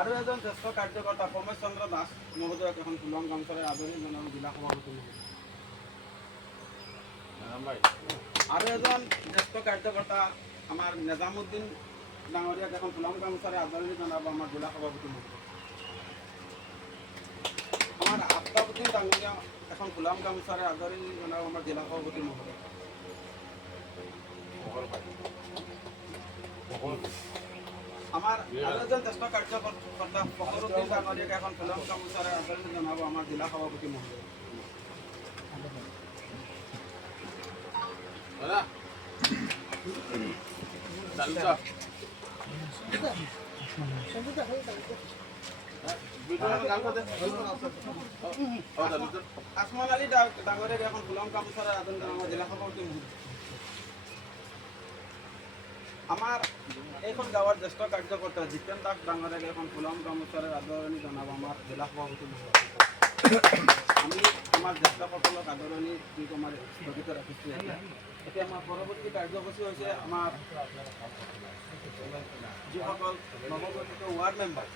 আৰু এজন জ্যেষ্ঠ কাৰ্যকৰ্তা প্ৰমোদ চন্দ্ৰ দাস মহোদয়ক এখন ফুলম গামোচাৰে আদৰি জনাব জিলা সভাপতি মহোদয়। আৰু এজন জ্যেষ্ঠ কাৰ্যকৰ্তা আমাৰ নিজামুদ্দিন ডাঙৰীয়াক এখন ফুলম গামোচাৰে আদৰণি জনাব আমাৰ জিলা সভাপতি মহোদয়। আমাৰ আফতাবুদ্দিন ডাঙৰীয়া এখন ফুলাম গামোচাৰে আদৰণি জনাব আমাৰ জিলা সভাপতি মহোদয়। আমাৰ আৰু এজন জ্যেষ্ঠ কাৰ্যকৰ্তা ফখৰুদ্দিন ডাঙৰীয়াক এখন ফুলাম গামোচাৰে আদৰণি জনাব আমাৰ জিলা সভাপতি মহোদয়। আসমান আলী ডাঙৰীয়াক এখন ফুলাম গামোচাৰে আদৰণি জনাব জিলা সভাপতি মহোদয়। আমাৰ এইখন গাঁৱৰ জ্যেষ্ঠ কাৰ্যকৰ্তা জিতেন দাস ডাঙৰীয়াক এখন ফুলাম গামোচাৰে আদৰণি জনাব আমাৰ জিলা সভাপতি মহোদয়। আমি আমাৰ জ্যেষ্ঠসকলক আদৰণি দি আমাৰ স্থগিত ৰাখিছোঁ। এতিয়া আমাৰ পৰৱৰ্তী কাৰ্যসূচী হৈছে আমাৰ যিসকল নৱগঠিত ৱাৰ্ড মেম্বাৰ